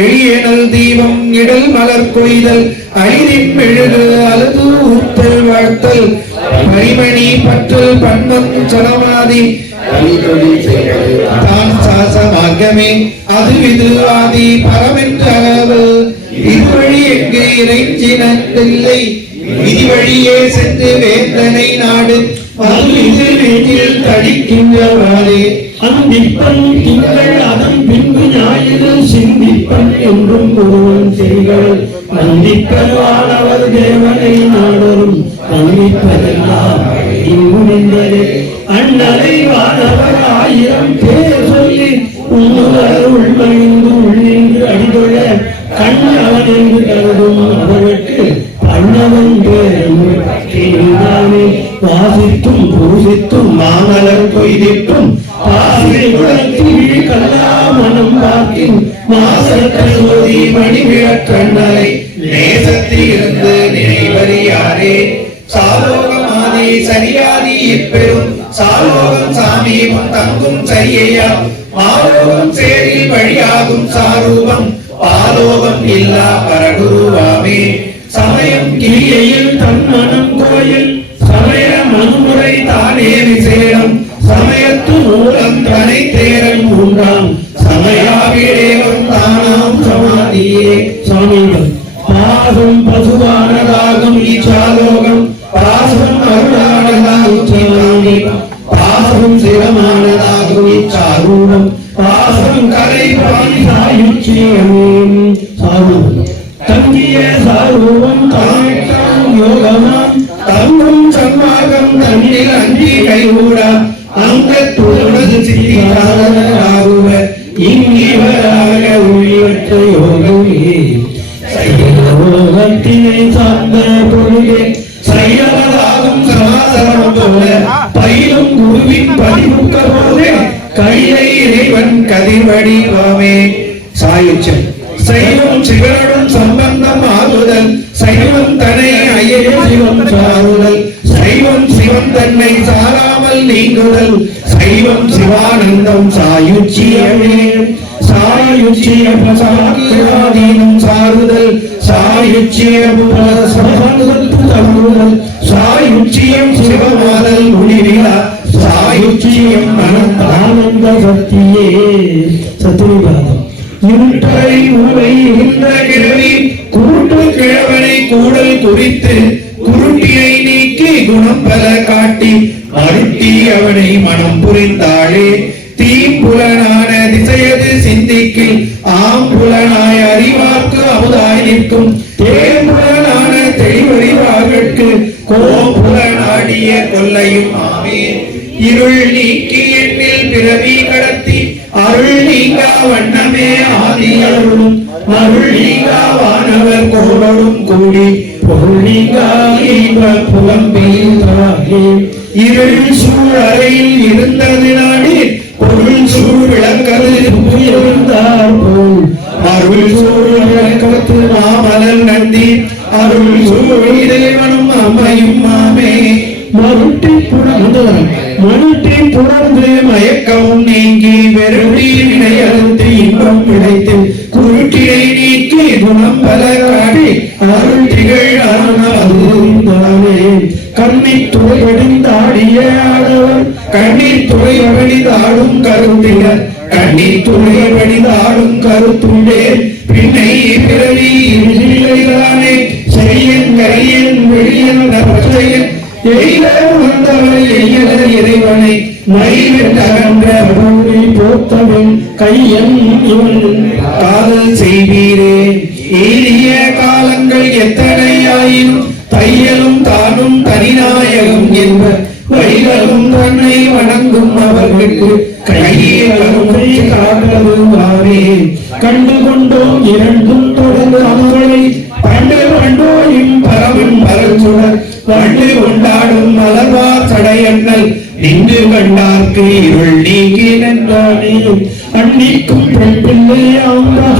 எளியனல் தீபம் இடல் மலர் கொய்தல் அழிதின் மெழுகு அழுது ஊர்த்தல் வாழ்த்தல் பரிமணி பற்றல் பண்பம் சலமாதி தான் சாச மார்க்கமே. அது இது ஆதி பரமென்ற அளவு இதுவழி எங்கே இறைஞ்சினதில்லை விதி வழியே சென்று வேந்தனை நாடு வீட்டில் தடிக்கின்றவாறே. அந்திப்பன் திங்கள் அதன் பின்பு ஞாயிறு சிந்திப்பன் என்றும் ஒருவன் செய்கள் அந்திப்பருவானவர் தேவனை நாடரும் அந்திப்பதெல்லாம் இங்குனிந்ததே. அண்ணலை வானவர் 1000 பேர் சொல்லி உண்ணுவர் உள்மணிந்து உள்ளின்று அடிதொழ கண் அவன் என்று கருதும் அவருக்கு பண்ணவன் பேரே. வாசித்தும் பூசித்தும் மாமலர் கொய்திட்டும் பாசிலை குளத்தில் கல்லா மனம் பார்க்கின் மாசற்ற சோதி மணிவிழக்கண்ணலை நேசத்தில் இருந்து நினைவறியாரே. சாலோகமாதி சரியாதி இப்பெரும் சாலோகம் சாமீபம் தங்கும் சரியையா மாலோகம் சேரில் வழியாகும் சாரூபம் பாலோகம் இல்லா பரகுருவாமே. சமயம் கிரியையில் தன் மனம் கோயில் சமய மனுமுறை தானே விசேடம் சமயத்து மூலம் தனை தேரன் மூன்றாம் சமயாவிடேவம் தானாம் சமாதியே. சுவாமிகள் பாசம் பசுவானதாகும் இச்சாலோகம் பாசம் அருளானதாகும் பாசம் சிவமானதாகும் இச்சாரு ஆகம் தன்னில் அஞ்சி கைகூட அங்கத்துடன் சித்தியாகுவர் இங்கிவராக ஒளிவற்ற யோகமே யோகத்தினை சார்ந்த பொருளே செயலாகும் சமாசாரம் போல பயிலும் குருவின் பதிமுக்க போதே கையை இறைவன் கதிர்வடிவாமே சாயுச்சம் சைவம் சிவனுடன் சம்பந்தம் ஆகுதல் சைவம் தன்னை ஐயே சிவம் சாருதல் சைவம் சிவம் தன்னை சாராமல் நீங்குதல் சைவம் சிவானந்தம் சாயுச்சியமே சாயுச்சிய பிரசாதீனம் சாருதல் சாயுச்சியம் சாயுச்சியம் சிவமாதல் முடிவிலா சாயுச்சியம் ஆனந்த சக்தியே சத்துரிபாதம் இருட்டை உருவை இருந்த கிழவி குருட்டு கிழவனை கூடல் குறித்து குருட்டியை நீக்கி குணம் பல காட்டி அருட்டி அவனை மனம் புரிந்தாளே தீம்புலனான திசையது சிந்திக்கில் ஆம்புலனாய் அறிவார்க்கு அமுதாய் நிற்கும் தேம்புலனான தெளிவறிவார்கட்கு கோபுலனாடிய கொல்லையும் ஆமே இருள் நீக்கி எண்ணில் பிறவி கடத்தி அருள் நீங்கா வண்ணமே ஆதி அருளும் அருள் நீங்கா வானவர் கோடலும் கூடி பொருள் நீங்கா புலம்பெயர்ந்தாகே இருள் சூழறையில் இருந்தது நாடி பொருள் சூழ் விளக்கது புரிந்தார் போல் அருள் சூழ் விளக்கத்து மாமலர் நந்தி அருள் சூழ் இறைவனும் அம்மையும் மாமே மருட்டி புணர்ந்து மயக்கவும் நீங்கி வெறுடி வினையறுத்து இன்பம் கிடைத்து குருட்டியை நீக்கி குணம் பல காட்டி அருள் திகழ் அருணாவே கண்ணீர் துறை வடிந்தாடிய ஆடவர் கண்ணீர் துறை வடிதாடும் கருத்தினர் கண்ணீர் துறை வடிதாடும் கருத்துண்டே பின்னை பிறவி தானே செய்யன் கரியன் வெளியன் பச்சையன் இறைவனை மைவிட்டகன்ற போத்தவன் கையன் இவன் காதல் செய்வீரே ஏறிய காலங்கள் எத்தனையாயினும் தையலும் தானும் தனிநாயகம் என்பர் வைகளும் தன்னை வணங்கும் அவர்களுக்கு கையே கருணை காட்டலுமாவே கண்டு கொண்டோம் இரண்டும் தொடர்ந்து அவர்களை பண்டு கண்டோயும் பரவன் பரச்சுடர் வண்டு கொண்டாடும் மலர்வார் சடையண்ணல் நின்று கண்டார்க்கு இருள் நீங்கி நின்றானே அன்னிக்கும் பெண் பிள்ளையாம்பா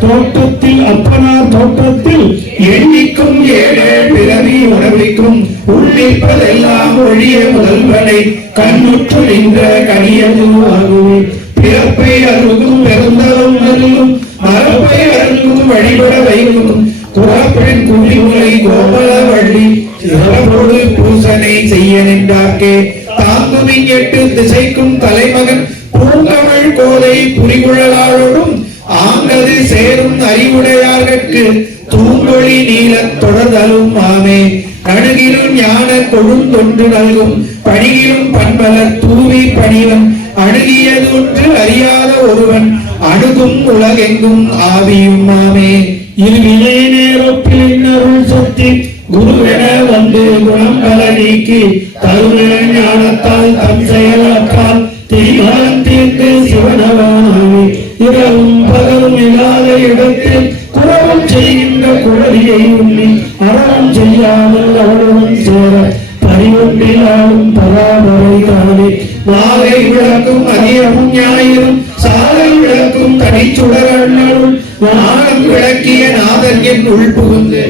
தோட்டத்தில் அப்பனார் தோட்டத்தில் எண்ணிக்கும் ஏழே பிறவி உணவிக்கும் உள்ளிப்பதெல்லாம் ஒழிய முதல்வனை கண்ணுற்று நின்ற கனியது ஆகுமே பிறப்பை அருகும் பெருந்தலும் அருகும் மரப்பை அருகும் வழிபட வைக்கும் குறப்பெண் குடிமுறை கோபல வள்ளி சிறப்போடு பூசனை செய்ய நின்றார்க்கே தாங்குமின் எட்டு திசைக்கும் தலைமகன் பூங்கமள் கோதை புரிகுழலாளோடும் ஆங்கது சேரும் அறிவுடையார்கட்கு தூங்கொழி நீலத் தொடர்தலும் ஆமே நடுகிலும் ஞான கொழுந்தொன்று நல்கும் பணியிலும் பண்பலர் தூவி பணிவன் அணுகியது ஒன்று அறியாத ஒருவன் அணுகும் உலகெங்கும் ஆவியும் ஆமே இருவினை நேரப்பில் அருள் சக்தி குருவென வந்து குணம் பல நீக்கி தருண ஞானத்தால் தம் செயலாற்றால் தீவான் தீர்த்து சிவனவானாமே இரவும் பகலும் இல்லாத இடத்தில் குறவும் செய்கின்ற குழலியை உண்ணி அறவும் செய்யாமல் அவளுடன் சேர பரிவொன்றிலாலும் பராபரை காணே மாலை விளக்கும் அதியமும் ஞாயிறும் சாலை விளக்கும் தனிச்சுடர் அண்ணலும் வானம் விளக்கிய நாதன் என் உள் புகுந்து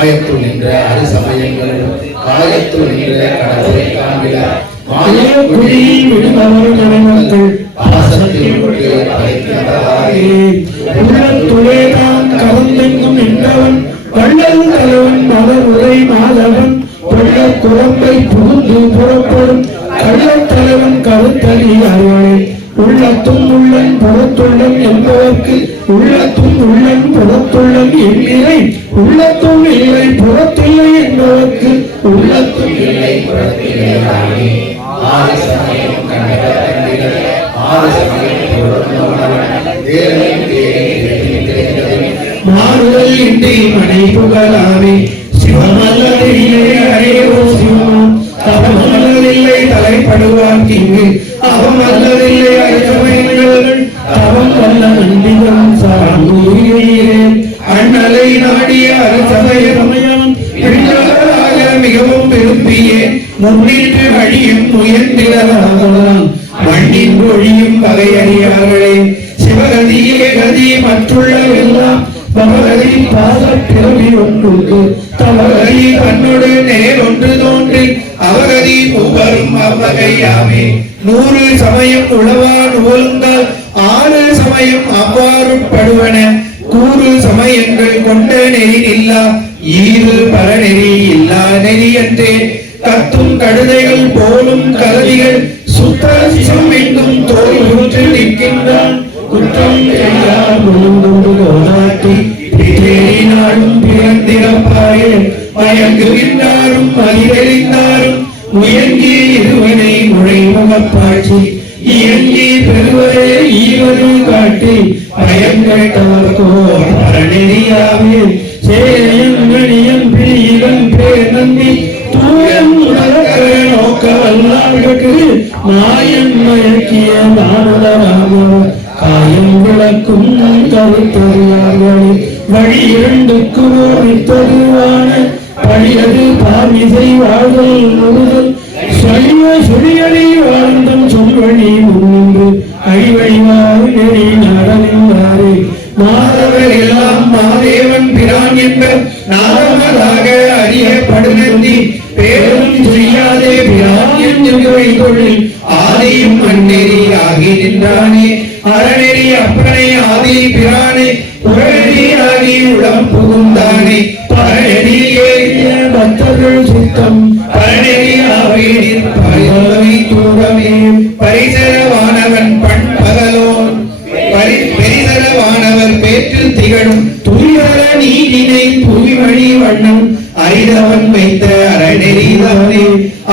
ஆயத்துள் நின்ற அரு சமயங்களும் காயத்துள் நின்ற கடவுளை காண்பில குடியில் விடுபவர் ஜனங்கள் பாசத்தில் உள்ளத்துளேதான் கருந்தெங்கும் நின்றவன் வள்ளல் தலைவன் மலர் உரை மாதவன் கொள்ள குரம்பை புகுந்து புறப்படும் கள்ளத்தலைவன் கருத்தறி அறிவனை உள்ளத்தும் உள்ளன் புறத்துள்ளன் என்பதற்கு உள்ளத்தும் உள்ளன் புறத்துள்ளன் எண்ணிலை உள்ளத்தும் இல்லை புறத்தில்லை என்பதற்கு உள்ளத்தும் இல்லை புறத்திலே ஆறு சமயம் கண்ட ஆறு சமயம் மாறுதல் இன்றி மனை புகழாமே இல்லை அரேவோ சிவமாம் தவம் அல்லதில்லை தலைப்படுவார் இங்கு அவம் அல்லதில்லை அச்சமயங்கள் தவம் வல்ல நந்திதம் சார்ந்தே அண்ணலை நாடிய அரசமயம் மிகவும் விரும்பியே முன்னின்று அழியும் முயன்றிடலாம் மண்ணின் ஒழியும் பகையறியார்களே சிவகதியே கதி மற்றுள்ள எல்லாம் பகவதி பாத பிறவி ஒன்றுக்கு தவகதி தன்னோடு நேர் ஒன்று தோன்றி அவகதி மூவரும் அவ்வகையாமே 100 சமயம் உளவான் உவந்தால் 6 சமயம் அவ்வாறு படுவன கூறு சமயங்கள் கொண்ட நெறி இல்லா ஈறு பரநெறி இல்லா நெறியன்றே கத்தும் கழுதைகள் போலும் கருதிகள் சுத்தம் எங்கும் தோல் ஊற்று நிற்கின்றான் குற்றம் செய்யார் முழுந்தொன்று கோதாட்டி நாடும் பிறந்திறப்பாயே மயங்குகின்றாரும் மதிதெளிந்தாரும் முயங்கி இருவனை முழைமுகப்பாட்சி இயங்கி பெறுவரே ஈவது காட்டி பயங்கட்டார்கோர் பரநெறியாவே சேயங்கணியம் பிரியன் பேர் நந்தி தூயம் உலக நோக்க வல்லார்களுக்கு மாயன் மயக்கிய நாரதராக காயம் விளக்கும் கருத்தறியார்களே வழி இரண்டுக்கு ஓடித்தருவான பழியது பார்மிசை வாழ்தல் முழுதல் சளிய சுழியடி வாழ்ந்தும் சொல்வழி முன்னின்று அழிவழிவாறு நெறி நடனின்றாரே மாதவர் எல்லாம் மாதேவன் பிரான் என்ப நாதமதாக அறியப்படுநந்தி பேரும் செய்யாதே பிரான் என்று தொழில் ஆதியும் அந்நெறி ஆகி நின்றானே அறநெறி அப்பனை ஆதி பிரானே புறநெறி ஆகி உளம் புகுந்தானே பரநெறியே பக்தர்கள் சித்தம் பரநெறி ஆவினில் பரிசோதனை தூரமே பரிசரவானவன் பண் பகலோன் பெரிசரவானவர் பேற்றில் திகழும் துரிதர நீதினை புவிமணி வண்ணம் அறிதவன் வைத்த அறநெறிதானே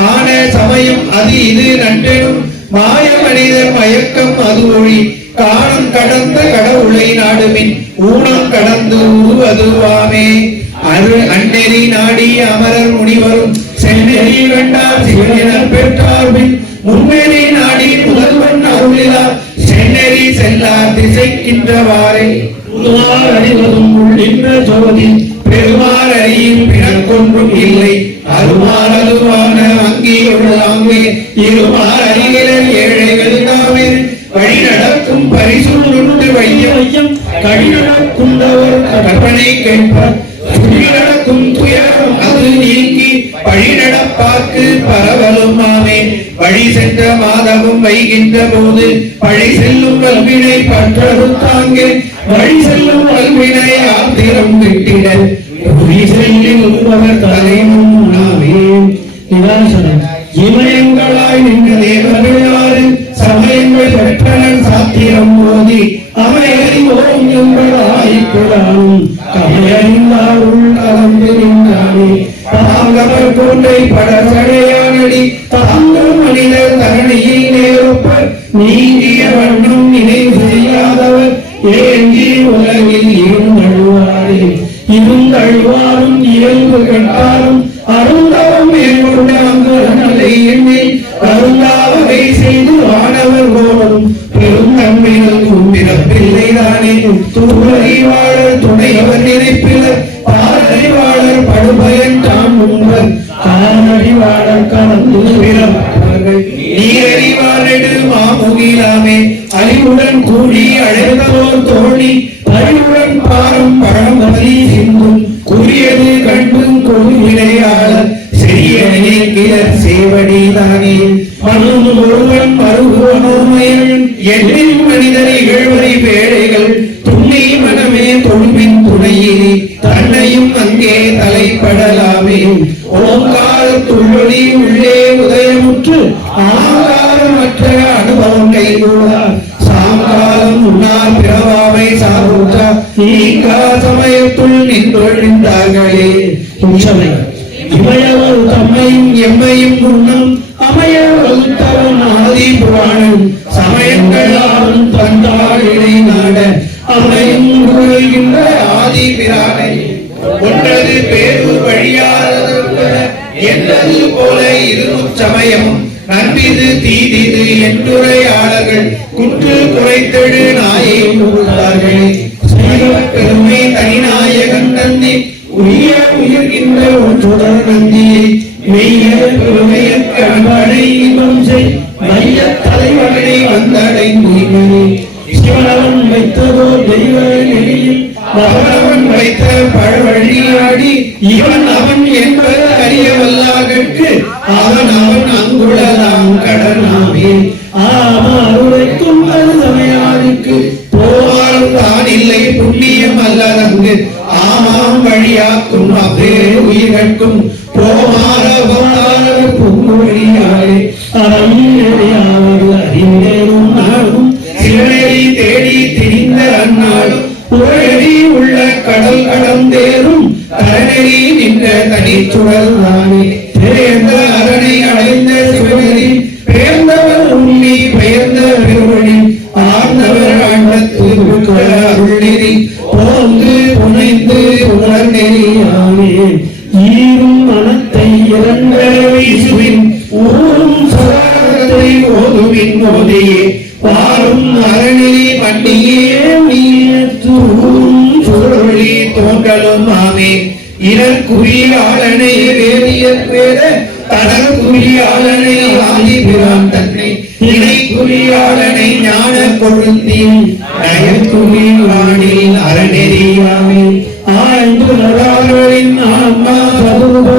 ஆன சமயம் அது இது நன்றெனும் மாய மனிதர் மயக்கம் அது ஒளி காணம் கடந்த கடவுளை நாடுமின் ஊனம் கடந்து உருவதுவாமே அரு அந்நெறி நாடி அமரர் முனிவரும் செந்நெறி கண்டார் சிவனிடம் பெற்றார்பின் முன்னெறி நாடி முதல்வன் அருளிலார் செந்நெறி செல்லார் திசைக்கின்றவாறே அறிவதும் உள்ளின்ற ஜோதி பெருமாள் அறியும் பிணக்கொன்றும் இல்லை அருமாறதுவான அங்கேயுள்ளாங்கே இருமார் அறிகிறர் ஏழைகள் தாமே வழி நடக்கும் பரிசூண்டு வையம் கழி நடக்குண்டவர் கற்பனை கேட்பார் நடக்கும் துயரம் அது நீங்கி வழி நடப்பார்க்கு பரவலுமாமே வழி சென்ற மாதவும் வைகின்ற போது பழி செல்லும் வல்வினை பற்றறுத்தாங்கே வழி செல்லும் வல்வினை ஆத்திரம் விட்டிட புரி செல்லி உருவவர் தலைமும் உணாமே நிராசனம் இமயங்களாய் நின்ற தேவர்களாறு சமயங்கள் பெற்றனர் சாத்திரம் மோதி அமையறி ஓம் என்பதாய் புறானும் கமையறிந்தாருள் கலந்து நின்றானே தாங்கவர் கொண்டை படசடையானடி தாங்கள் மனிதர் தரணியில் நேரப்பர் நீங்கிய வண்ணம் நினைவு செய்யாதவர் ஏங்கி உலகில் இருந்தழுவாரே இருந்தழுவாரும் இயல்பு கட்டாரும் அருந்தவம் மேற்கொண்ட அங்கலை எண்ணில் அருந்தாவகை செய்து வானவர் போலும் பெரும் நன்மைகளுக்கும் பிறப்பில்லைதானே துறைவாளர் துணையவர் நினைப்பிலர் பாரறிவாளர் படுபயன் தாம் உண்பர் காரணறிவாளர் கலந்து பிறப்பார்கள் நீரறிவாளடு மாமுகிலாமே அறிவுடன் கூடி அழைத்தோர் தோழி அறிவுடன் பாரம் பழமதி சிந்தும் குறியது கண்டும் கொள்வினையாளர் சிறிய நினைக்கிறர் சேவடிதானே மனும் ஒருவன் மறுவனோமையன் எண்ணின் மனிதர் இகழ்வரை வேலைகள் துண்ணி மனமே தொழுவின் துணையிலே தன்னையும் அங்கே தலைப்படலாமே ஓங்காரத்துள்ளொளி உள்ளே உதயமுற்று ஆங்காரமற்ற அனுபவம் கைகூடார் சாங்காலம் உண்ணார் பிறவாமை சாருற்ற நீங்கா சமயத்துள் நின்றொழிந்தார்களே இமையவர் தம்மையும் எம்மையும் உண்ணும் அமைய வகுத்தவன் ஆதி புராணம் சமயங்களாலும் தந்தாளினை நாட அமையும் உருகின்ற ஆதி பிரானை ஒன்றது பேரூர் வழியாளர் என்றது போல இருமுச்சமயமும் நன்பிது தீதிது என்றுரையாளர்கள் குற்று குறைத்தெழு நாயை புகழ்ந்தார்கள். பெருமை தனிநாயகன் நந்தி உரிய உயிர்கின்ற ஒன்றுடன் நந்தியை மெய்ய பெருமையற்க அன்படை இன்பம் செய் மைய தலைவனை வந்தடை முய்மணி சிவனவன் வைத்ததோ தெய்வ நெறியில் அவனவன் வைத்த பழவழியாடி இவன் அவன் என்பது அறிய வல்லார்கட்கு அவன் அவன் அங்குளதாம் கடனாமே ஆமாருரைக்கும் அது சமயாருக்கு போவாரும் தான் இல்லை புண்ணியம் அல்லதங்கு ஆமாம் வழியாக்கும் அவ்வே உயிர்கட்கும் போமாறவர் பொங்கொழியாரே அறநெறியாவது அறிந்தேனும் நாடும் சிவனெறி தேடி திரிந்த அந்நாடும் புகழெறி உள்ள கடல் கடந்தேறும் தரநெறி நின்ற தனிச்சுடல் தானே பேர்ந்த அரணை அடைந்த சிவனெறி பேர்ந்தவர் உண்ணி பெயர்ந்த பெருவழி ஆர்ந்தவர் ஆண்டத்து அருள்நெறி போந்து புனைந்து புனர் நெறியானே ஈரும் மனத்தை இறந்த வீசுவின் ஊரும் சதாரத்தை ஓதுவின் மோதியே பாரும் அரணெறி பண்டியே நீரும் சுழொளி தோன்றலும் ஆமே இனர் குறியாளனை வேதியர் வேத தடல் குறியாளனை ஆதிபிரான் தன்னை இணை குறியாளனை ஞான கொழுந்தின் நயக்குறியானில் அறநெறியாமே ஆய்ந்து நடாவரின் ஆன்மா சதுர்ப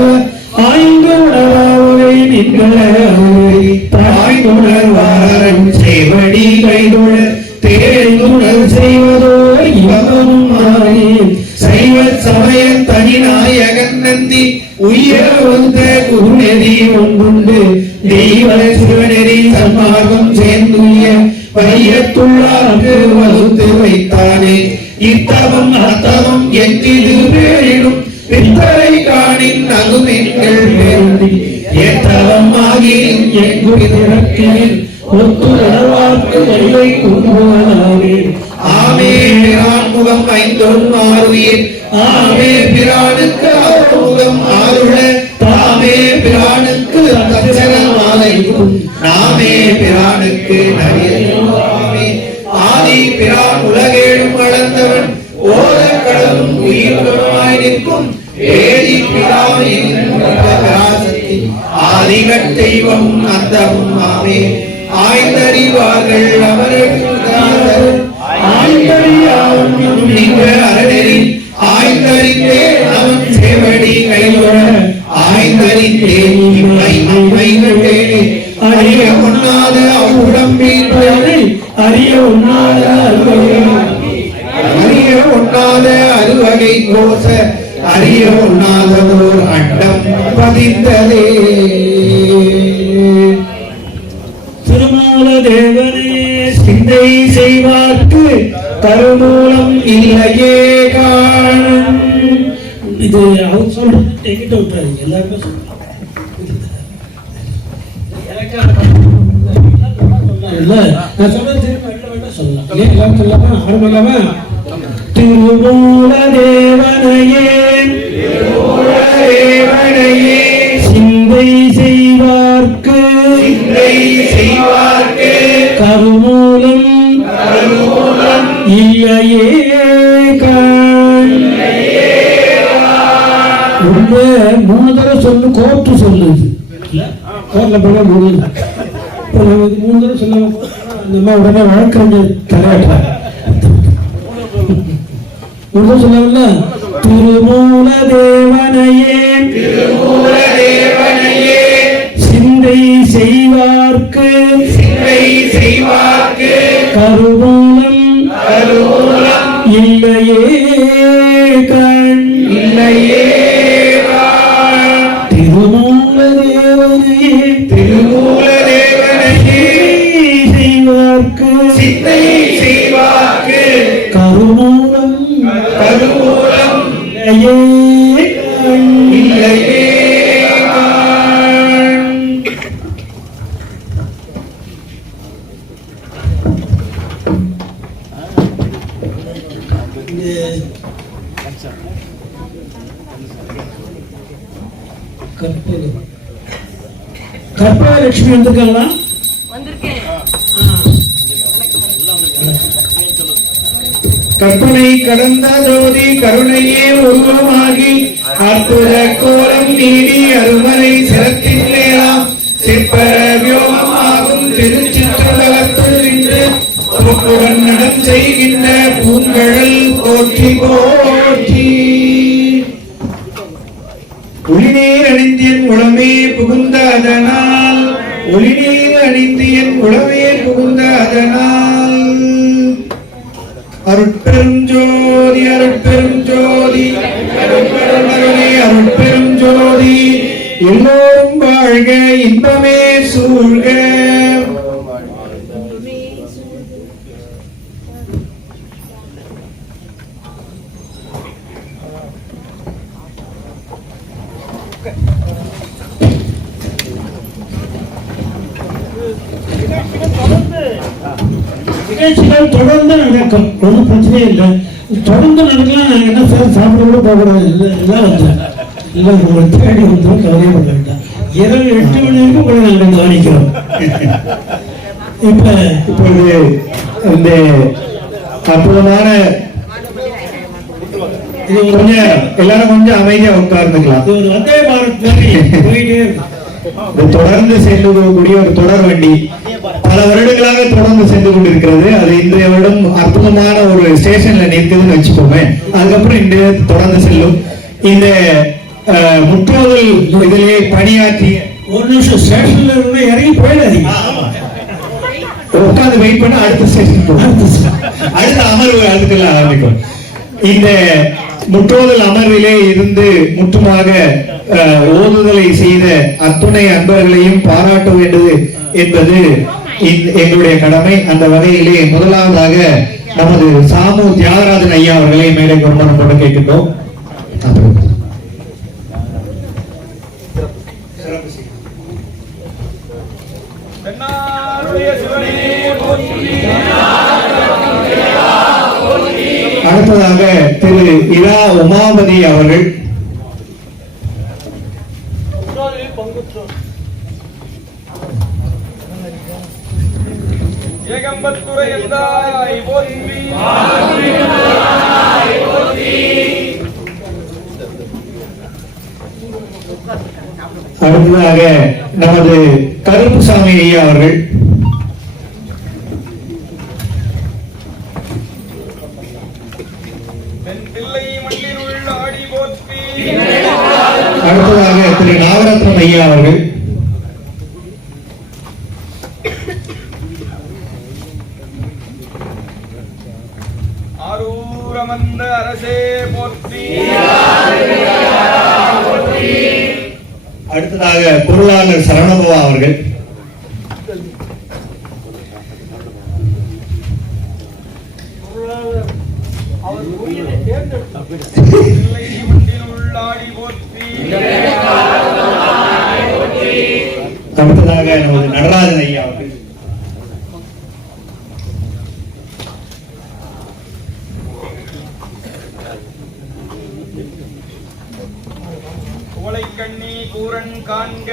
ஆய்ந்து உணவாவரை நின்றவரை தாய்ந்துணர்வாரன் சேவடி கைதுழ தேர்ந்துணர் செய்வதோ இவனும் மாறே சைவ சமய தனிநாயகன் நந்தி உயர் வந்த குருநெறி ஒன்றுண்டு தெய்வ சிவநெறி சன்மார்க்கம் சேர்ந்துய பையத்துள்ளார்க்கு வகுத்து வைத்தானே இத்தவம் அத்தவம் எத்திது பேரிடும் பித்தரை காணின் நகுமெங்கள் பேருந்தி ஏத்தவம் ஆகியும் எங்குதிரக்கினில் ஒத்துணர்வார்க்கு வலிவை கொண்டுவனாரே ஆமே பிரான் முகம் ஐந்தொன் ஆறுயிர் ஆமே பிரானுக்கு முகம் ஆறுள தாமே பிரானுக்கு தச்சனமாலைக்கும் நாமே பிரானுக்கு நரியாமே ஆதி பிரான் உலகேழும் அளந்தவன் ஓத கடலும் உயிர்களுமாய் நிற்கும் ஏதி பிரானின் பராசக்தி ஆதிகத் தெய்வம் அந்தமும் ஆமே ஆய்ந்தறிவார்கள் அவர்கள் ஆய்ந்தறியாவும் நீங்க அறநெறி ஆய்ந்தறிந்தே அவன் சேவடி கைதொழ ஆய்ந்தறிந்தே இம்மை அம்மைகளே அறிய ஒண்ணாத அவ்வுடம்பின் அறிய உண்ணாத அறிய ஒண்ணாத அறுவகை கோச அறிய ஒண்ணாததோர் அண்டம் பதிந்ததே திருமூல தேவனே சிந்தை செய்வார்க்கு கருமூலம் இல்லையே காணும். இது அவர் சொல்றது எங்கிட்ட விட்டாரு, எல்லாருமே சொல்றாங்க. இல்ல நான் சொல்றது திரும்ப வேண்டாம் சொல்லலாம். ஏன் எல்லாரும் சொல்லாம ஆரம்பிக்கலாமா? திருமூல தேவனையே சிந்தை செய்வார்க்கு கருமூலம் இல்லையே காண். உள்ள 3 தடவை சொல்லு, கோர்ட்டு சொல்லுது. கோர்ட்ல போனா 3 இப்போ நம்ம 3 தடவை சொல்ல நம்ம உடனே வழக்கறிஞர் தலையாட்டாங்க. 3 தடவை சொல்லல. திருமூல தேவனையே சிந்தை செய்வார்க்கு கருமூலம் இல்லையே கண். திருமூல தேவனையே செய்வார்க்கு கருமூலம் இல்லையே கற்பகலட்சுமி வந்திருக்காங்களா? கற்பனை கடந்த ஜோதி கருணையே உருவமாகி அற்புத கோலம் நீடி அருமனை சிரத்திலேலாம் சிற்ப வியோகமாகும் திருச்சிற்றம்பலத்துள் நின்று பொறுப்புடன் நடம் செய்கின்ற பூங்கழல் போற்றி போற்றி. ஒளிநீர் அணிந்தியன் உளமே புகுந்த அதனால் ஒளிநீர் அணிந்தியன் உளமே புகுந்த அதனால் அருட்பெரும் ஜோதி அருட்பெரும் ஜோதி அருட்பெருமருளே அருட்பெரும் ஜோதி எல்லோரும் வாழ்க இன்பமே சூழ்க. நிகழ்ச்சிகள் தொடர்ந்து நடக்கும், ஒன்றும் பிரச்சனையே இல்லை. தொடர்ந்து நடக்கலாம். நாங்கள் என்ன சார் சாப்பிட கூட போகக்கூடாது, எல்லாம் வந்தேன் இல்லை உங்களை தேடி வந்தோம், கவலையே பண்ண வேண்டாம். இரவு 8 மணி வரைக்கும் கூட நாங்கள் கவனிக்கிறோம். இப்பொழுது இந்த அற்புதமான இது கொஞ்சம் எல்லாரும் கொஞ்சம் அமைதியா உட்கார்ந்துக்கலாம். இது ஒரு வந்தே பாரத் மாதிரி போயிட்டே இருக்கு. தொடர்ந்து செல்லக்கூடிய ஒரு தொடர் வண்டி பல வருடங்களாக தொடர்ந்து சென்று கொண்டிருக்கிறது. அது இன்றைய வருடம் அற்புதமான ஒரு ஸ்டேஷன்ல நிற்குதுன்னு வச்சுக்கோங்க. அதுக்கப்புறம் இன்றைய தொடர்ந்து செல்லும். இந்த முற்றோதல் இதிலே பணியாற்றிய ஒரு நிமிஷம் ஸ்டேஷன்ல இருந்து இறங்கி போயிடாதீங்க, உட்கார்ந்து வெயிட் பண்ண அடுத்த ஸ்டேஷன் அடுத்த அமர்வு அதுக்கெல்லாம் ஆரம்பிக்கும். இந்த முற்றோதல் அமர்விலே இருந்து முற்றுமாக ஓதுதலை செய்த அத்துணை அன்பர்களையும் பாராட்ட வேண்டியது என்பது எங்களுடைய கடமை. அந்த வகையிலே முதலாவதாக நமது சாமு தியாகராஜன் ஐயா அவர்களை மேலே கொண்டு போட்டு கேட்கின்றோம். அடுத்ததாக திரு இரா உமாபதி அவர்கள். அடுத்ததாக நமது கருப்புசாமி ஐயா அவர்கள். அடுத்ததாக திரு நாகரத்னம் ஐயா அவர்கள். அடுத்ததாக பொருளாளர் சரணபவா அவர்கள். அடுத்ததாக நமது நடராஜன் ஐயா அவர்கள். கண்ணி கூரன் காண்க